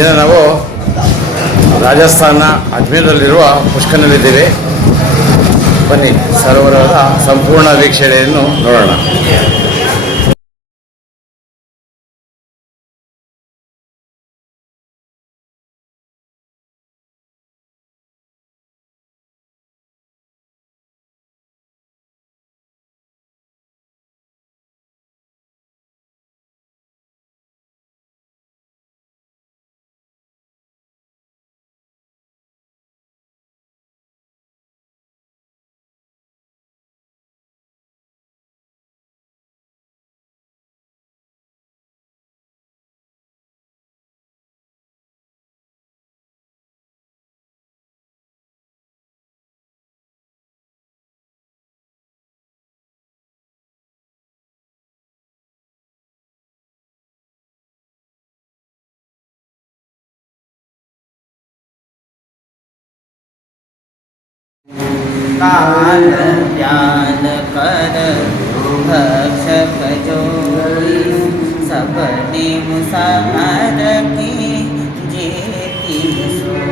ದಿನ ನಾವು ರಾಜಸ್ಥಾನ ಅಜ್ಮೀರಲ್ಲಿರುವ ಪುಷ್ಕರ್ನಲ್ಲಿದ್ದೇವೆ. ಬನ್ನಿ ಸರೋವರದ ಸಂಪೂರ್ಣ ವೀಕ್ಷಣೆಯನ್ನು ನೋಡೋಣ. काल ज्ञान कर भक्षक जोई सबने मुसाफर की जेती सोई।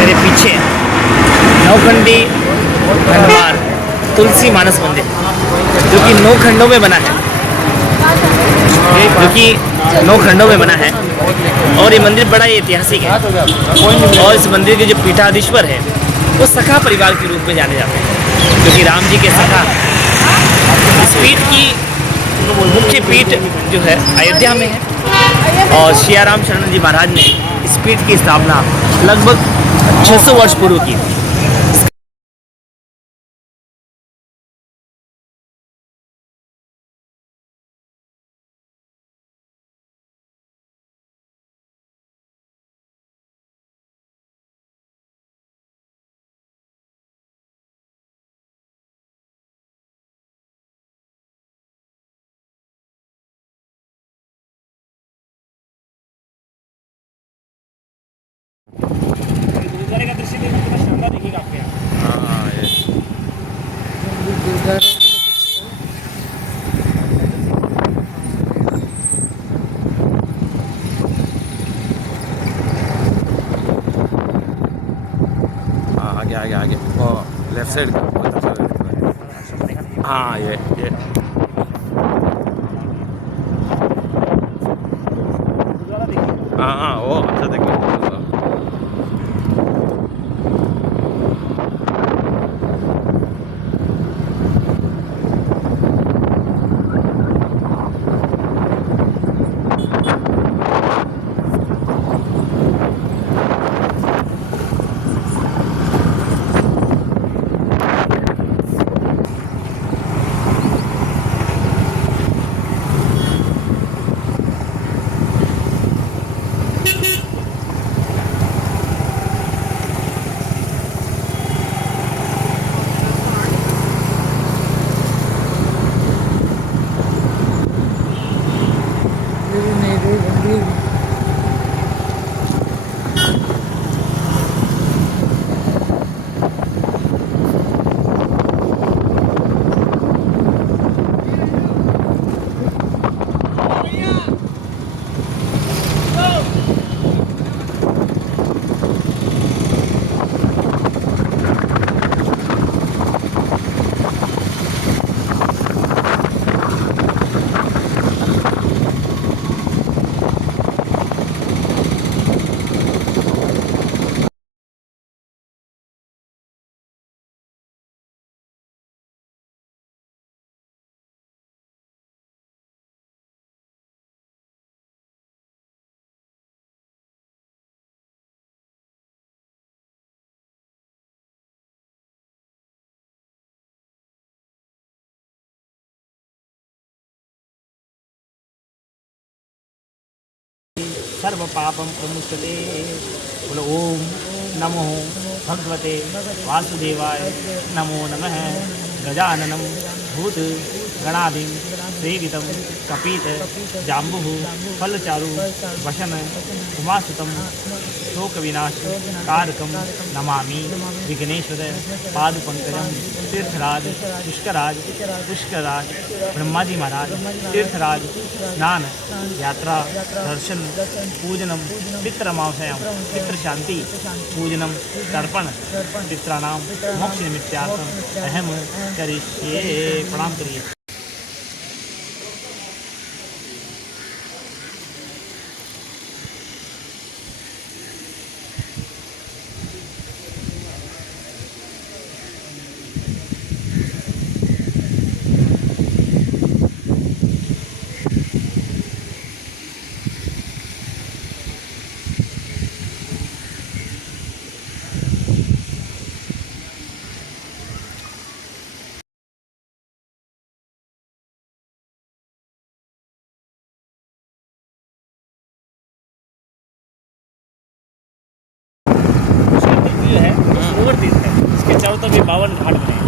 मेरे पीछे नौखंडी हनुमान तुलसी मानस मंदिर जो कि 9 खंडों में बना है, और ये मंदिर बड़ा ही ऐतिहासिक है। और इस मंदिर के जो पीठाधीश्वर है वो सखा परिवार के रूप में जाने जाते हैं, क्योंकि राम जी के सखा। इस पीठ की मुख्य पीठ जो है अयोध्या में है, और सियाराम शरण जी महाराज ने इस पीठ की स्थापना लगभग 600 वर्ष पूर्व की। गुरुद्वारे का दृश्य देखना कितना शानदार दिखेगा आपके यहाँ। हाँ, ये हाँ, आगे आगे आगे वो लेफ्ट साइड का बहुत अच्छा दिख रहा है। हाँ, ये गुरुद्वारा देखिए। हाँ हाँ, वो अच्छा दिख रहा है। सर्व पापम प्रमुच्यते। बोलो ओम नमो भगवते वासुदेवाय नमो नमः। गजाननं भूत गणाधिं सेवितं कपीत जाम्बुः फलचारु वशन उमासुतं शोकविनाश कारकं नमामि विघ्नेश्वर पादपंकजं। तीर्थराज पुष्कराज ब्रह्माजी महाराज तीर्थराज स्नान यात्रा दर्शन पूजनम पितृमावशयं पितृशांति पूजनम तर्पण पित्राणां मोक्ष निमित्तार्थम अहम करिष्ये। प्रणाम करिए। है सरोवर तीर्थ है, इसके चारों तरफ ये 52 घाट बने हैं।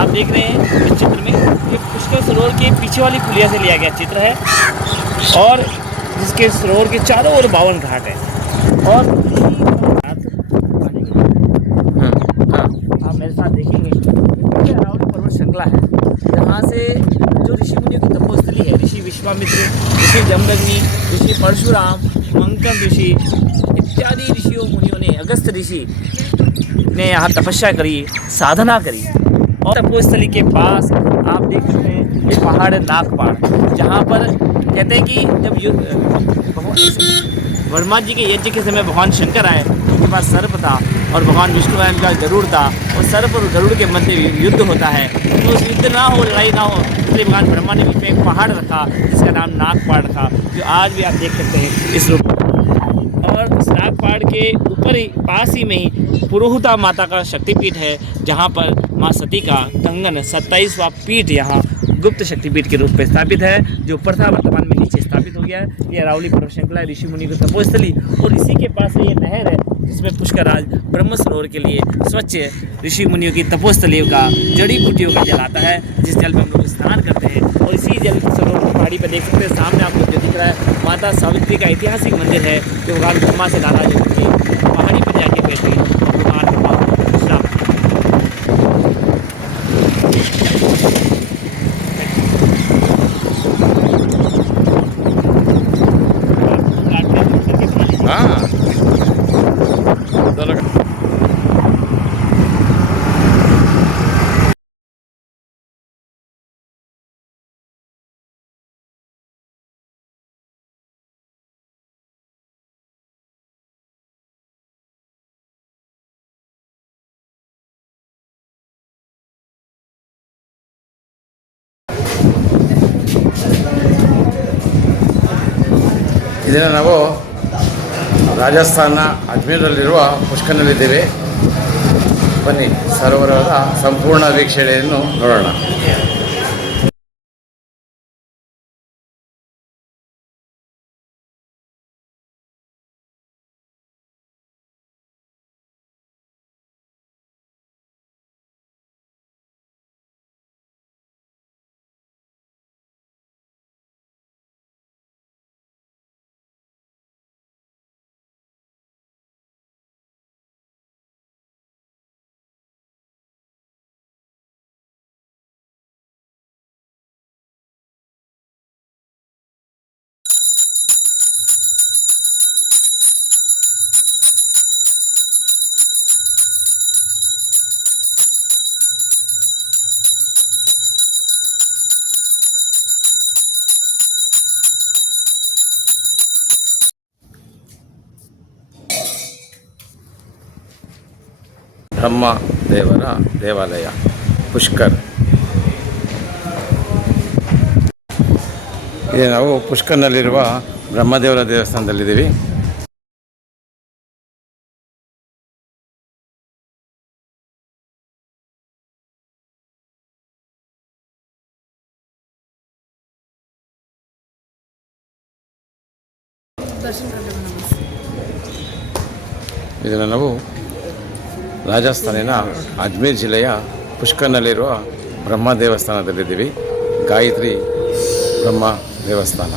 आप देख रहे हैं इस चित्र में ये पुष्कर सरोवर के पीछे वाली पुलिया से लिया गया चित्र है और जिसके सरोवर के चारों ओर 52 घाट है। और आप मेरे साथ देखेंगे ये अरावली पर्वत श्रृंखला है, यहाँ से जो ऋषि मुनियों की तपोस्थली है, ऋषि विश्वामित्र, ऋषि जमदग्नि, ऋषि परशुराम, मंकन ऋषि इत्यादि ऋषियों मुनियों ने, अगस्त ऋषि ने यहाँ तपस्या करी, साधना करी। और तपोस्थली के पास आप देख सकते हैं ये पहाड़ है नागपाड़, जहाँ पर कहते हैं कि जब वर्मा जी के यज्ञ के समय भगवान शंकर आए, उनके पास सर्प था और भगवान विष्णु का इनका गरुड़ था और सर्प और गरुड़ के मध्य युद्ध होता है। तो उस युद्ध ना हो, लड़ाई ना हो, इसलिए भगवान ब्रह्मा ने बीच में एक पहाड़ रखा जिसका नाम नागपाड़ था, जो आज भी आप देख सकते हैं इस रूप। और इस नागपाड़ के ऊपर ही पास ही में ही पुरोहिता माता का शक्तिपीठ है, जहाँ पर माँ सती का कंगन 27वां पीठ यहाँ गुप्त शक्तिपीठ के रूप में स्थापित है, जो प्रथा वर्तमान में नीचे स्थापित हो गया है। ये अरावली पर्वत श्रृंखला ऋषि मुनि की तपोस्थली और इसी के पास ये नहर है जिसमें पुष्कराज ब्रह्म सरोवर के लिए स्वच्छ ऋषि मुनियों की तपोस्थलियों का जड़ी बूटियों का जल आता है, जिस जल में हम लोग स्नान करते हैं। और इसी जल सरोवर की पहाड़ी पर देख सकते हैं सामने आपको जो दिख रहा है माता सावित्री का ऐतिहासिक मंदिर है, जो भगवान ब्रह्मा से नाराज होकर के पहाड़ी पर जाके बैठी और भगवान ब्रह्मा को श्राप हाँ ಇದನ್ನು ನಾವು ರಾಜಸ್ಥಾನ ಅಜ್ಮೀರಲ್ಲಿರುವ ಪುಷ್ಕರ್ನಲ್ಲಿದ್ದೇವೆ. ಬನ್ನಿ ಸರೋವರದ ಸಂಪೂರ್ಣ ವೀಕ್ಷಣೆಯನ್ನು ನೋಡೋಣ. ಬ್ರಹ್ಮ ದೇವರ ದೇವಾಲಯ ಪುಷ್ಕರ್. ಈಗ ನಾವು ಪುಷ್ಕರ್ನಲ್ಲಿರುವ ಬ್ರಹ್ಮದೇವರ ದೇವಸ್ಥಾನದಲ್ಲಿದ್ದೀವಿ. ದರ್ಶನ करने ನಮಸ್ತೆ. ಇದನ್ನು ನಾವು ರಾಜಸ್ಥಾನಿನ ಅಜ್ಮೀರ್ ಜಿಲ್ಲೆಯ ಪುಷ್ಕರ್ನಲ್ಲಿರುವ ಬ್ರಹ್ಮ ದೇವಸ್ಥಾನದಲ್ಲಿದ್ದೀವಿ. ಗಾಯತ್ರಿ ಬ್ರಹ್ಮ ದೇವಸ್ಥಾನ,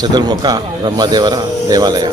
ಚತುರ್ಮುಖ ಬ್ರಹ್ಮದೇವರ ದೇವಾಲಯ.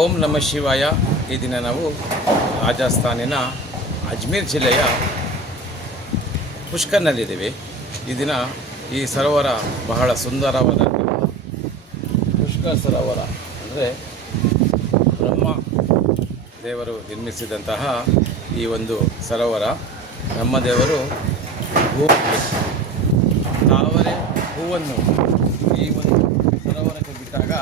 ಓಂ ನಮ ಶಿವಾಯ. ಈ ದಿನ ನಾವು ರಾಜಸ್ಥಾನಿನ ಅಜ್ಮೀರ್ ಜಿಲ್ಲೆಯ ಪುಷ್ಕರ್ನಲ್ಲಿದ್ದೀವಿ. ಈ ದಿನ ಈ ಸರೋವರ ಬಹಳ ಸುಂದರವಾದ ಪುಷ್ಕರ್ ಸರೋವರ ಅಂದರೆ ಬ್ರಹ್ಮ ದೇವರು ನಿರ್ಮಿಸಿದಂತಹ ಈ ಒಂದು ಸರೋವರ. ಬ್ರಹ್ಮದೇವರು ತಾವರೆ ಹೂವನ್ನು ಈ ಒಂದು ಸರೋವರಕ್ಕೆ ಬಿಟ್ಟಾಗ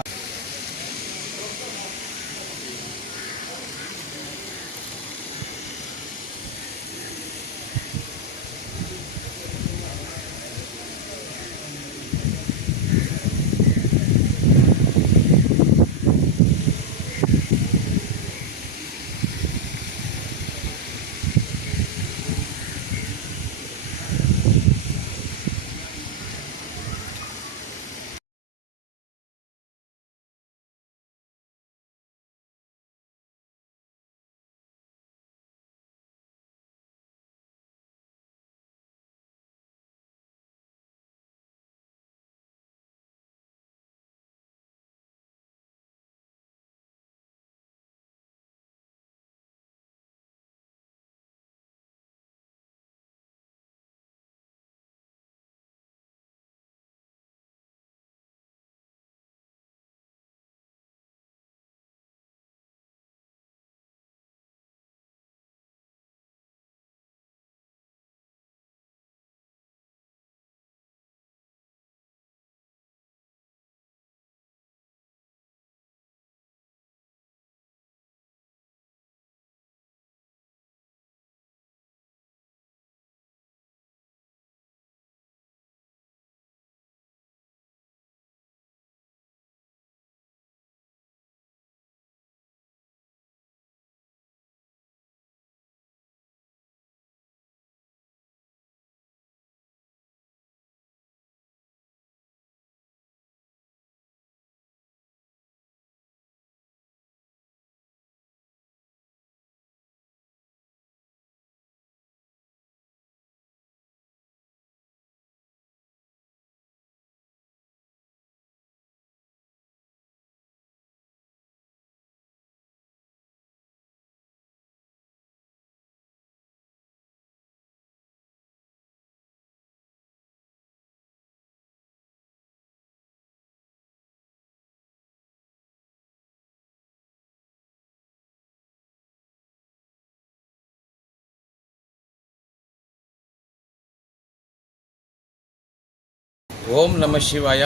ಓಂ ನಮ ಶಿವಾಯ.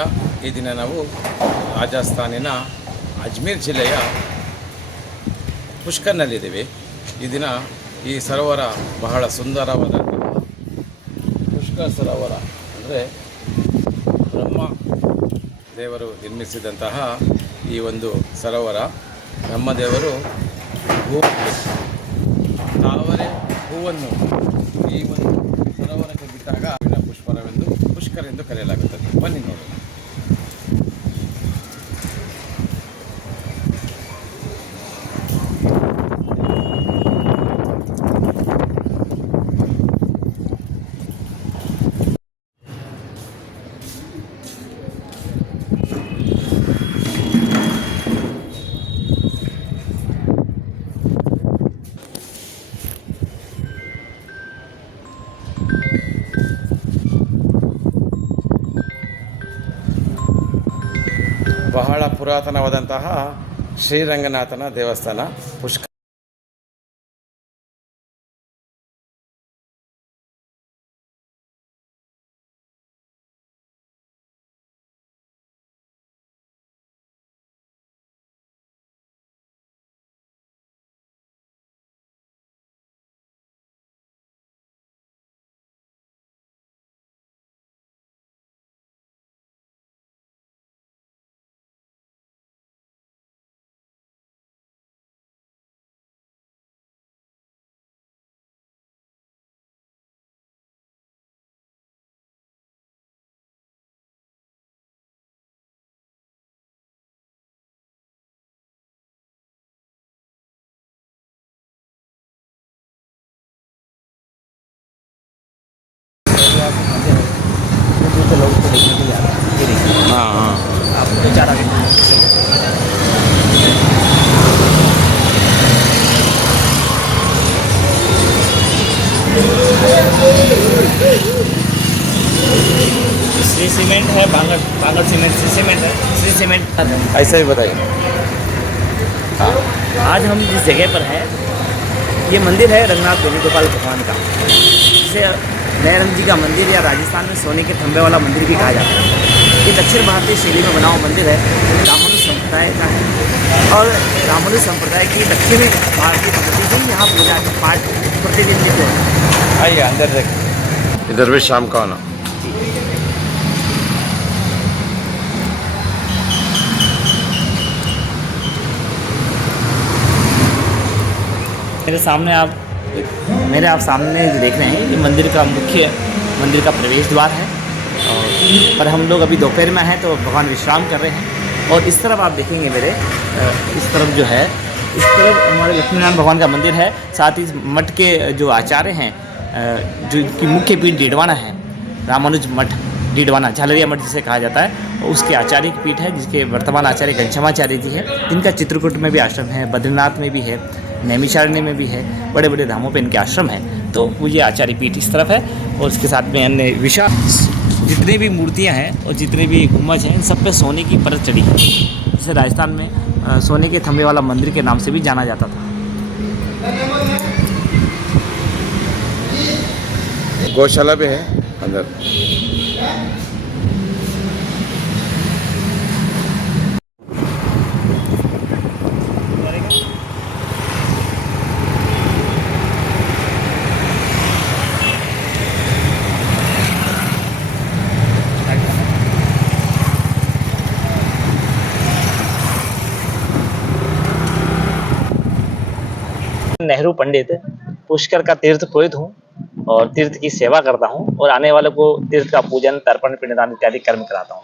ಈ ದಿನ ನಾವು ರಾಜಸ್ಥಾನಿನ ಅಜ್ಮೀರ್ ಜಿಲ್ಲೆಯ ಪುಷ್ಕರ್ನಲ್ಲಿದ್ದೀವಿ. ಈ ದಿನ ಈ ಸರೋವರ ಬಹಳ ಸುಂದರವಾದಂತಹ ಪುಷ್ಕರ್ ಸರೋವರ ಅಂದರೆ ಬ್ರಹ್ಮ ದೇವರು ನಿರ್ಮಿಸಿದಂತಹ ಈ ಒಂದು ಸರೋವರ. ಬ್ರಹ್ಮದೇವರು ತಾವರೆ ಹೂವನ್ನು ಈ ಒಂದು ಸರೋವರಕ್ಕೆ ಬಿಟ್ಟಾಗ ಪುಷ್ಪರವೆಂದು ಪುಷ್ಕರ್ ಎಂದು ಕರೆಯಲಾಗುತ್ತದೆ. ಬನ್ನಿ ನೋಡಿ. ಬಹಳ ಪುರಾತನವಾದಂತಹ ಶ್ರೀರಂಗನಾಥನ ದೇವಸ್ಥಾನ ಪುಷ್ಕರ್. लोग उसको देखने के लिए आते हैं। ये देखिए, हाँ, आपको तो चार आगे श्री सीमेंट है, बांगड़ सीमेंट, श्री सीमेंट है, श्री सीमेंट। ऐसा ही बताइए। आज हम जिस जगह पर हैं, ये मंदिर है रघुनाथ वेणुगोपाल भगवान का, जिसे नैरंग जी का मंदिर या राजस्थान में सोने के खंभे वाला मंदिर भी कहा जाता है। ये दक्षिण भारतीय शैली में बना हुआ मंदिर है, रामानुज संप्रदाय का है और रामानुज संप्रदाय की दक्षिण भारतीय पद्धति से यहाँ पूजा के पाठ प्रतिदिन नित्य होता है। आइए अंदर देख। इधर भी शाम का आना। मेरे आप सामने जो देख रहे हैं, ये मंदिर का प्रवेश द्वार है। और पर हम लोग अभी दोपहर में हैं तो भगवान विश्राम कर रहे हैं। और इस तरफ आप देखेंगे मेरे, इस तरफ जो है, इस तरफ हमारे लक्ष्मीनारायण भगवान का मंदिर है। साथ ही मठ के जो आचार्य हैं, जो की मुख्य पीठ डीडवाना है, रामानुज मठ डीडवाना, झालरिया मठ जिसे कहा जाता है, उसके आचार्य की पीठ है, जिसके वर्तमान आचार्य घनश्यामाचार्य जी हैं। जिनका चित्रकूट में भी आश्रम है, बद्रीनाथ में भी है, नैमिषारण्य में भी है, बड़े बड़े धामों पे इनके आश्रम हैं। तो वो ये आचार्य पीठ इस तरफ है और उसके साथ में अन्य विशाल जितनी भी मूर्तियां हैं और जितने भी गुम्बज हैं, इन सब पे सोने की परत चढ़ी है, जिसे राजस्थान में सोने के थंबे वाला मंदिर के नाम से भी जाना जाता था। गौशाला भी है अंदर। नेहरू पंडित पुष्कर का तीर्थ पुरोहित हूँ और तीर्थ की सेवा करता हूँ और आने वालों को तीर्थ का पूजन, तर्पण, पिंडदान इत्यादि कर्म कराता हूँ।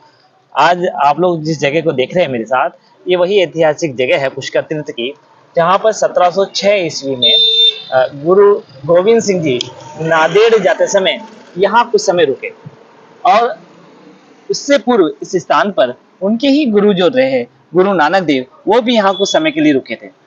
आज आप लोग जिस जगह को देख रहे हैं मेरे साथ, ये वही ऐतिहासिक जगह है पुष्कर तीर्थ की, जहाँ पर 1706 ईस्वी में गुरु गोविंद सिंह जी नांदेड़ जाते समय यहाँ कुछ समय रुके और उससे पूर्व इस स्थान पर उनके ही गुरु जो रहे गुरु नानक देव, वो भी यहाँ कुछ समय के लिए रुके थे।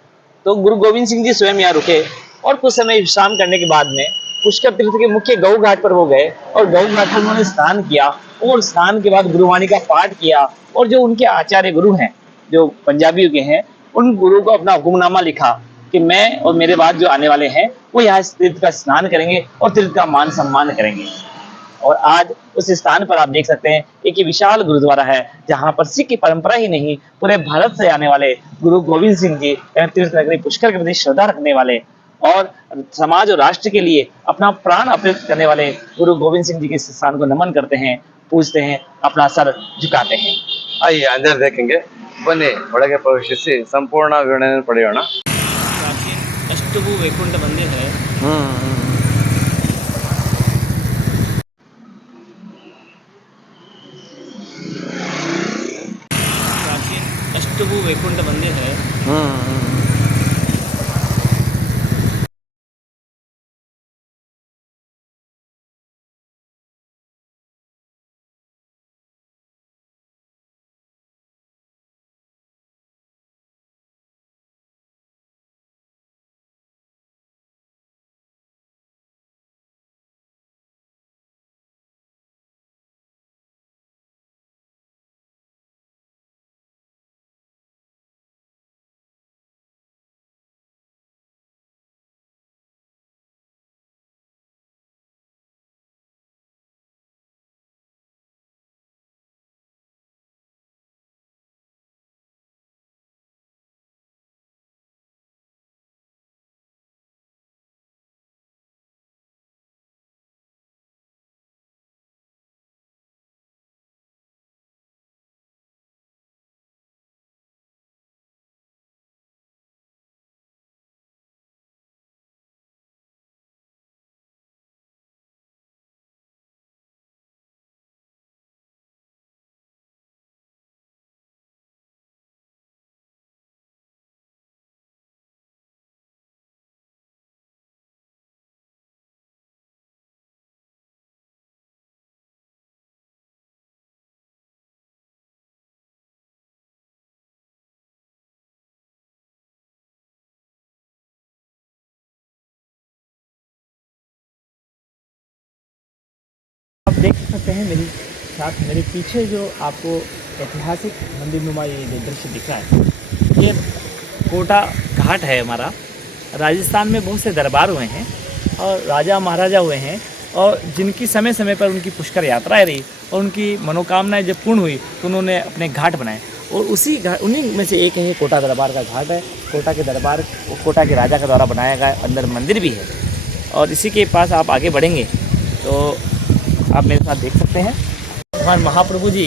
तो गुरु गोविंद सिंह जी स्वयं यहाँ रुके और कुछ समय विश्राम करने के बाद में पुष्कर तीर्थ के मुख्य गऊ घाट पर वो गए और गऊ घाट पर उन्होंने स्नान किया और स्नान के बाद गुरुवाणी का पाठ किया और जो उनके आचार्य गुरु हैं, जो पंजाबियों के हैं, उन गुरु को अपना हुक्मनामा लिखा कि मैं और मेरे बाद जो आने वाले हैं वो यहाँ इस तीर्थ का स्नान करेंगे और तीर्थ का मान सम्मान करेंगे। और आज उस स्थान पर आप देख सकते हैं एक ये विशाल गुरुद्वारा है, जहां पर सिख की परंपरा ही नहीं पूरे भारत से आने वाले गुरु गोविंद सिंह जी एवं तीर्थ नगरी पुष्कर के प्रति श्रद्धा रखने वाले और समाज और राष्ट्र के लिए अपना प्राण अर्पित करने वाले गुरु गोविंद सिंह जी के स्थान को नमन करते हैं, पूजते हैं, अपना सर झुकाते हैं। आइए अंदर देखेंगे, बन्नी ಒಳಗೆ ಪ್ರವೇಶಿಸಿ ಸಂಪೂರ್ಣ ವಿವರಣೆಯನ್ನು ಪಡೆಯೋಣ। प्राचीन अष्टभु वैकुंठ मंदिर है। प्राचीन अष्टभु वैकुंठ मंदिर है। आप देख सकते हैं मेरी साथ मेरे पीछे जो आपको ऐतिहासिक मंदिर नुमा ये जो दृश्य दिख रहा है, ये कोटा घाट है हमारा। राजस्थान में बहुत से दरबार हुए हैं और राजा महाराजा हुए हैं और जिनकी समय समय पर उनकी पुष्कर यात्राएं रही और उनकी मनोकामनाएं जब पूर्ण हुई तो उन्होंने अपने घाट बनाए और उन्हीं में से एक है कोटा दरबार का घाट है। कोटा के दरबार कोटा के राजा के द्वारा बनाया गया, अंदर मंदिर भी है और इसी के पास आप आगे बढ़ेंगे तो आप मेरे साथ देख सकते हैं भगवान महाप्रभु जी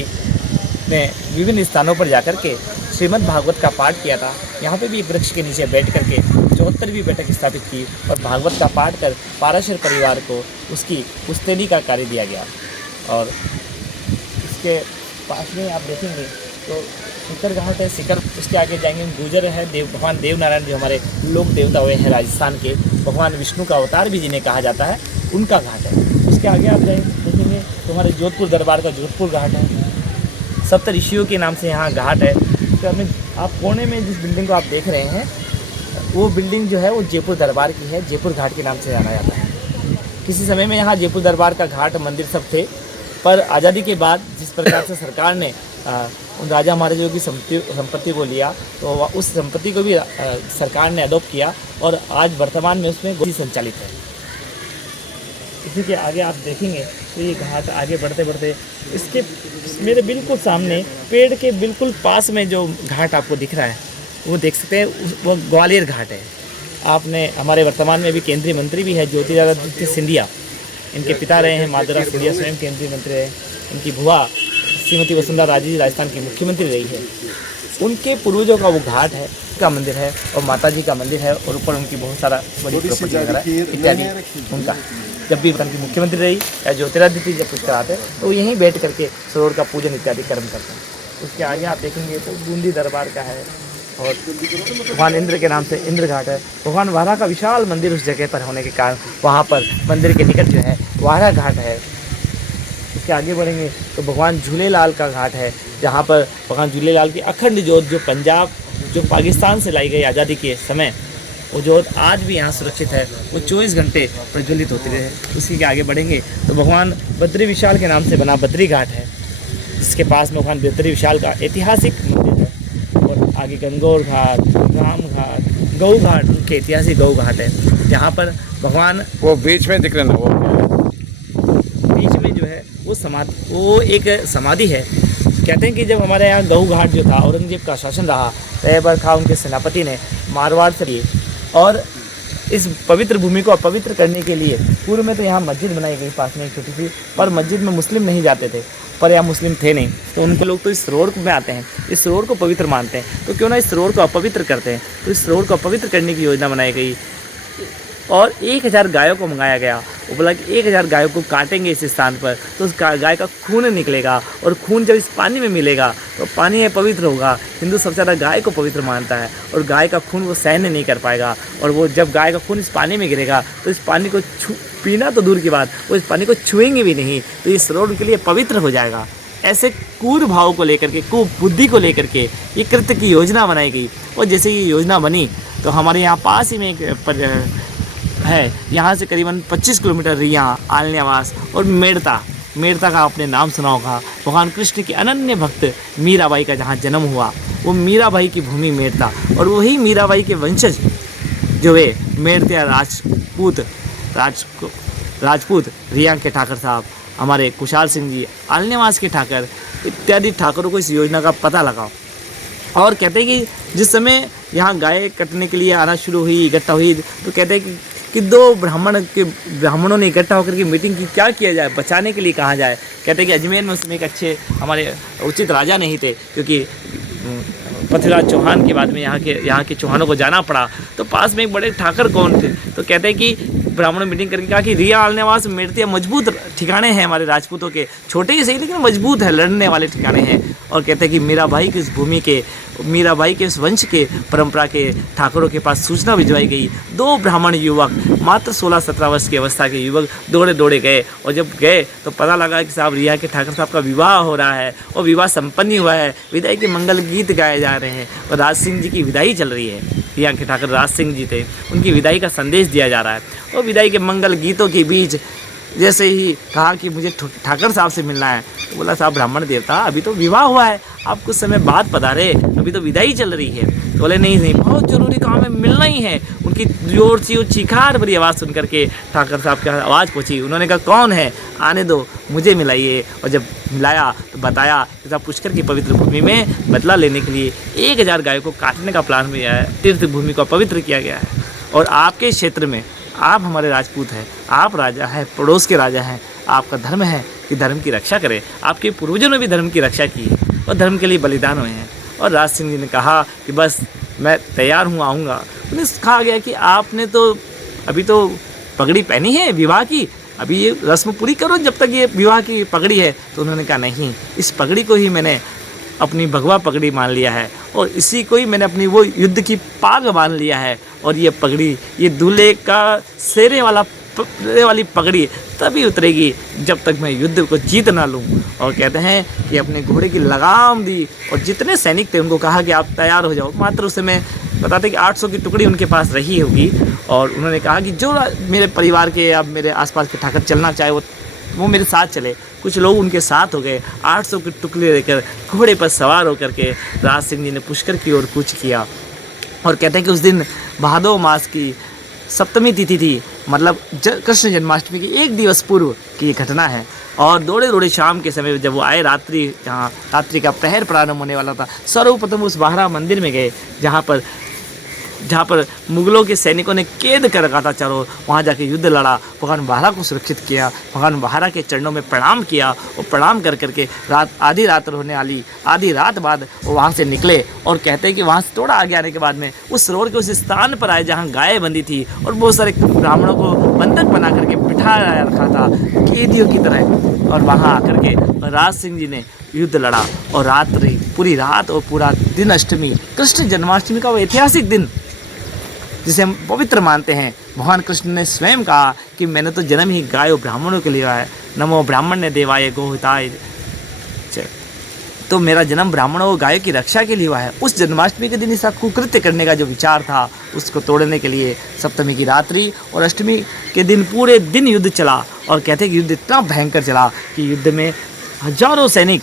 ने विभिन्न स्थानों पर जाकर के श्रीमद् भागवत का पाठ किया था। यहाँ पे भी एक वृक्ष के नीचे बैठ करके 74वीं बैठक स्थापित की और भागवत का पाठ कर पाराशर परिवार को उसकी पुश्तैनी का कार्य दिया गया। और इसके पास में आप देखेंगे तो शिखर घाट है। शिखर उसके आगे जाएंगे, गुजर है भगवान देव नारायण जो हमारे लोक देवता हुए हैं राजस्थान के, भगवान विष्णु का अवतार भी जिन्हें कहा जाता है, उनका घाट है। उसके आगे आप देखेंगे तो हमारे जोधपुर दरबार का जोधपुर घाट है। सप्त ऋषियों के नाम से यहाँ घाट है। तो हमें आप कोने में जिस बिल्डिंग को आप देख रहे हैं वो बिल्डिंग जो है वो जयपुर दरबार की है, जयपुर घाट के नाम से जाना जाता है। किसी समय में यहाँ जयपुर दरबार का घाट मंदिर सब थे, पर आज़ादी के बाद जिस प्रकार से सरकार ने उन राजा महाराजाओं की संपत्ति को लिया तो उस संपत्ति को भी सरकार ने अडॉप्ट किया और आज वर्तमान में उसमें गोदी संचालित है। इसी के आगे आप देखेंगे तो ये घाट आगे बढ़ते बढ़ते इसके मेरे बिल्कुल सामने पेड़ के बिल्कुल पास में जो घाट आपको दिख रहा है वो देख सकते हैं, वो ग्वालियर घाट है। आपने हमारे वर्तमान में भी केंद्रीय मंत्री भी है ज्योतिरादित्य सिंधिया, इनके पिता रहे हैं माधवराव सिंधिया, स्वयं केंद्रीय मंत्री रहे। इनकी बुआ श्रीमती वसुंधरा राजे जी राजस्थान की मुख्यमंत्री रही है। उनके पूर्वजों का वो घाट है का मंदिर है और माता जी का मंदिर है और ऊपर उनकी बहुत सारा बड़ी प्रॉपर्टी वगैरह इत्यादि उनका। जब भी उनकी मुख्यमंत्री रही या ज्योतिरादित्य जब पुष्कर आते हैं तो यहीं बैठ करके सरोवर का पूजन इत्यादि कर्म करते हैं। उसके आगे आप देखेंगे तो बूंदी दरबार का है और भगवान इंद्र के नाम से इंद्र घाट है। भगवान वारा का विशाल मंदिर उस जगह पर होने के कारण वहाँ पर मंदिर के निकट जो है वारा घाट है। इसके आगे बढ़ेंगे तो भगवान झूलेलाल का घाट है, जहाँ पर भगवान झूलेलाल की अखंड ज्योत जो पंजाब जो पाकिस्तान से लाई गई आज़ादी के समय वो ज्योत आज भी यहाँ सुरक्षित है, वो 24 घंटे प्रज्वलित होती रहे। उसी के आगे बढ़ेंगे तो भगवान बद्री विशाल के नाम से बना बद्री घाट है, जिसके पास में भगवान बद्री विशाल का ऐतिहासिक मंदिर है। और आगे गंगौर घाट, राम घाट, गऊ घाट, मुख्य ऐतिहासिक गऊ घाट है, जहाँ पर भगवान वो बीच में दिख रहे ना, वो बीच में जो है वो एक समाधि है। कहते हैं कि जब हमारे यहाँ गऊ घाट जो था, औरंगजेब का शासन रहा, तैयबर खां उनके सेनापति ने मारवाड़ से लिए और इस पवित्र भूमि को अपवित्र करने के लिए पूर्व में तो यहाँ मस्जिद बनाई गई पास में एक छोटी सी, पर मस्जिद में मुस्लिम नहीं जाते थे, पर यहाँ मुस्लिम थे नहीं, तो उनके लोग तो इस सरोवर में आते हैं, इस सरोवर को पवित्र मानते हैं, तो क्यों ना इस सरोवर को अपवित्र करते हैं। तो इस सरोवर को अपवित्र करने की योजना बनाई गई और 1000 गायों को मंगाया गया। वो बोला कि 1000 गायों को काटेंगे इस स्थान पर तो उस गाय का खून निकलेगा और खून जब इस पानी में मिलेगा तो पानी है पवित्र होगा। हिंदू सबसे ज़्यादा गाय को पवित्र मानता है और गाय का खून वो सहन नहीं कर पाएगा, और वो जब गाय का खून इस पानी में गिरेगा तो इस पानी को पीना तो दूर की बात, वो इस पानी को छुएंगे भी नहीं, तो ये सरोवर उनके लिए पवित्र हो जाएगा। ऐसे कूर भाव को लेकर के, कुबुद्धि को लेकर के ये कृत्य की योजना बनाई गई। और जैसे ये योजना बनी तो हमारे यहाँ पास ही में एक है, यहाँ से करीबन 25 किलोमीटर रिया, आलन्यावास और मेड़ता का आपने नाम सुना होगा। भगवान कृष्ण के अनन्य भक्त मीराबाई का जहाँ जन्म हुआ, वो मीराबाई की भूमि मेड़ता, और वही मीराबाई के वंशज जो वे मेड़तिया राजपूत रिया के ठाकर साहब, हमारे कुशाल सिंह जी, आलन्यावास के ठाकर इत्यादि ठाकरों को इस योजना का पता लगा। और कहते हैं कि जिस समय यहाँ गाय कटने के लिए आना शुरू हुई, इकट्ठा हुई, तो कहते हैं कि 2 ब्राह्मणों ने इकट्ठा होकर के मीटिंग की, क्या किया जाए, बचाने के लिए कहा जाए। कहते हैं कि अजमेर में उसमें एक अच्छे हमारे उचित राजा नहीं थे, क्योंकि पृथ्वीराज चौहान के बाद में यहाँ के चौहानों को जाना पड़ा, तो पास में एक बड़े ठाकर कौन थे, तो कहते हैं कि ब्राह्मणों ने मीटिंग करके कहा कि रिया, आलन्यावास, मेड़तिया मजबूत ठिकाने हैं हमारे राजपूतों के, छोटे ही सही लेकिन मजबूत है, लड़ने वाले ठिकाने हैं। और कहते हैं कि मीराबाई की उस भूमि के, मीराबाई के उस वंश के परंपरा के ठाकुरों के पास सूचना भिजवाई गई। 2 ब्राह्मण युवक, मात्र 16-17 वर्ष की अवस्था के युवक दौड़े गए, और जब गए तो पता लगा कि साहब रिया के ठाकर साहब का विवाह हो रहा है और विवाह संपन्न हुआ है, विदाई के मंगल गीत गाए जा रहे हैं और राज सिंह जी की विदाई चल रही है। रिया के ठाकर राज सिंह जी थे, उनकी विदाई का संदेश दिया जा रहा है। और विदाई के मंगल गीतों के बीच जैसे ही कहा कि मुझे ठाकर साहब से मिलना है, तो बोला साहब ब्राह्मण देवता अभी तो विवाह हुआ है, आप कुछ समय बाद पधारे, अभी तो विदाई चल रही है। तो बोले नहीं बहुत ज़रूरी काम है, मिलना ही है। उनकी जोर सी चीखार भरी आवाज़ सुन करके ठाकर साहब की आवाज़ पहुँची। उन्होंने कहा कौन है, आने दो, मुझे मिलाइए। और जब मिलाया तो बताया कि साहब पुष्कर की पवित्र भूमि में बदला लेने के लिए 1000 गायों को काटने का प्लान भी है, तीर्थ भूमि को पवित्र किया गया है। और आपके क्षेत्र में आप हमारे राजपूत हैं, आप राजा हैं, पड़ोस के राजा हैं, आपका धर्म है कि धर्म की रक्षा करें। आपके पूर्वजों ने भी धर्म की रक्षा की है और धर्म के लिए बलिदान हुए हैं। और राज सिंह जी ने कहा कि बस मैं तैयार हूँ, आऊँगा। उन्हें कहा गया कि आपने तो अभी तो पगड़ी पहनी है विवाह की, अभी ये रस्म पूरी करो जब तक ये विवाह की पगड़ी है। तो उन्होंने कहा नहीं, इस पगड़ी को ही मैंने अपनी भगवा पगड़ी मान लिया है और इसी को ही मैंने अपनी वो युद्ध की पाग मान लिया है। और ये पगड़ी, ये दूल्हे का सेरे वाली पगड़ी तभी उतरेगी जब तक मैं युद्ध को जीत ना लूँ। और कहते हैं कि अपने घोड़े की लगाम दी और जितने सैनिक थे उनको कहा कि आप तैयार हो जाओ। मात्र उस समय बताते कि 800 की टुकड़ी उनके पास रही होगी। और उन्होंने कहा कि जो मेरे परिवार के या मेरे आसपास के ठाकर चलना चाहे वो मेरे साथ चले। कुछ लोग उनके साथ हो गए। 800 की टुकड़ी लेकर घोड़े पर सवार होकर के राज सिंह जी ने पुष्कर की ओर कूच किया। और कहते हैं कि उस दिन भादो मास की सप्तमी तिथि थी, मतलब कृष्ण जन्माष्टमी की 1 दिवस पूर्व की ये घटना है। और दौड़े शाम के समय जब वो आए, रात्रि का प्रहर प्रारंभ होने वाला था, सर्वप्रथम उस बाहरा मंदिर में गए जहाँ पर मुगलों के सैनिकों ने कैद कर रखा था चारों। वहाँ जाके युद्ध लड़ा, भगवान बाहरा को सुरक्षित किया, भगवान बाहरा के चरणों में प्रणाम किया। और प्रणाम कर करके आधी रात होने वाली, आधी रात बाद वो वहाँ से निकले। और कहते हैं कि वहाँ से थोड़ा आगे आने के बाद में उस सरोवर के उस स्थान पर आए जहाँ गाय बंधी थी और बहुत सारे ब्राह्मणों को बंधक बना करके बिठाया रखा था कैदियों की तरह। और वहाँ आकर के राज सिंह जी ने युद्ध लड़ा और पूरी रात और पूरा दिन अष्टमी, कृष्ण जन्माष्टमी का वो ऐतिहासिक दिन जिसे हम पवित्र मानते हैं, भगवान कृष्ण ने स्वयं कहा कि मैंने तो जन्म ही गाय और ब्राह्मणों के लिए हुआ है, नमो ब्राह्मण ने देवाय गोहिताय। तो मेरा जन्म ब्राह्मणों और गायों की रक्षा के लिए हुआ है। उस जन्माष्टमी के दिन ऐसा कुकृत्य करने का जो विचार था उसको तोड़ने के लिए सप्तमी की रात्रि और अष्टमी के दिन पूरे दिन युद्ध चला। और कहते हैं कि युद्ध इतना भयंकर चला कि युद्ध में हजारों सैनिक,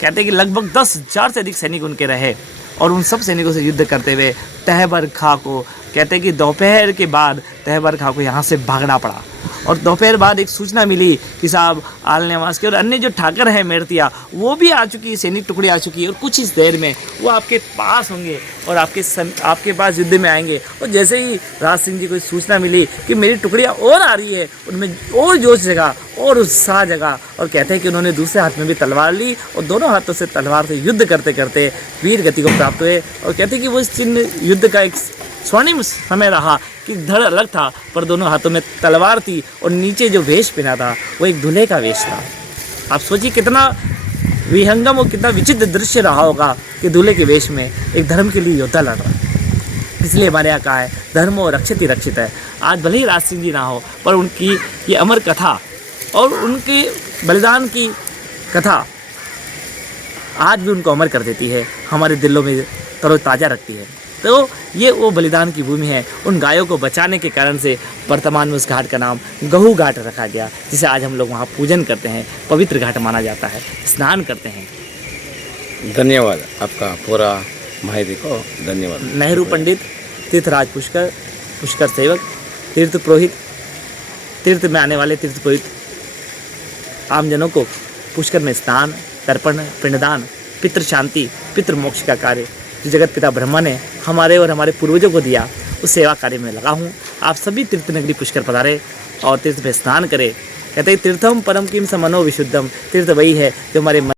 कहते हैं कि लगभग 10,000 से अधिक सैनिक उनके रहे। और उन सब सैनिकों से युद्ध करते हुए तहबर खां को, कहते हैं कि दोपहर के बाद तहबर खां को यहाँ से भागना पड़ा। और दोपहर बाद एक सूचना मिली कि साहब आल नवाज की और अन्य जो ठाकर हैं मेड़तिया वो भी आ चुकी है, सैनिक टुकड़ी आ चुकी है और कुछ इस देर में वो आपके पास होंगे और आपके पास युद्ध में आएंगे। और जैसे ही राज सिंह जी को सूचना मिली कि मेरी टुकड़ियाँ और आ रही है, उनमें और जोश जगा और उत्साह जगा और कहते हैं कि उन्होंने दूसरे हाथ में भी तलवार ली और दोनों हाथों से तलवार से युद्ध करते करते वीर गति को प्राप्त हुए। और कहते हैं कि वो इस चिन्ह युद्ध का एक स्वर्णिम समय रहा कि धड़ अलग था पर दोनों हाथों में तलवार थी और नीचे जो वेश पहना था वो एक दूल्हे का वेश था। आप सोचिए कितना विहंगम और कितना विचित्र दृश्य रहा होगा कि दूल्हे के वेश में एक धर्म के लिए योद्धा लड़ रहा है। इसलिए हमारे यहाँ कहा है धर्म और रक्षित ही रक्षित है। आज भले ही राज सिंह जी ना हो पर उनकी ये अमर कथा और उनके बलिदान की कथा आज भी उनको अमर कर देती है, हमारे दिलों में तरोताज़ा रखती है। तो ये वो बलिदान की भूमि है। उन गायों को बचाने के कारण से वर्तमान में उस घाट का नाम गहू घाट रखा गया, जिसे आज हम लोग वहाँ पूजन करते हैं, पवित्र घाट माना जाता है, स्नान करते हैं। धन्यवाद आपका पूरा माहिती को धन्यवाद। नेहरू पंडित, तीर्थराज पुष्कर, पुष्कर सेवक, तीर्थ पुरोहित, तीर्थ में आने वाले तीर्थ पुरोहित आमजनों को पुष्कर में स्नान, तर्पण, पिंडदान, पितृ शांति, पितृ मोक्ष का कार्य जो जगत पिता ब्रह्मा ने हमारे और हमारे पूर्वजों को दिया, उस सेवा कार्य में लगा हूँ। आप सभी तीर्थ नगरी पुष्कर पधारें और तीर्थ में स्नान करें। कहते हैं तीर्थम परम किम समनो विशुद्धम, तीर्थ वही है जो हमारे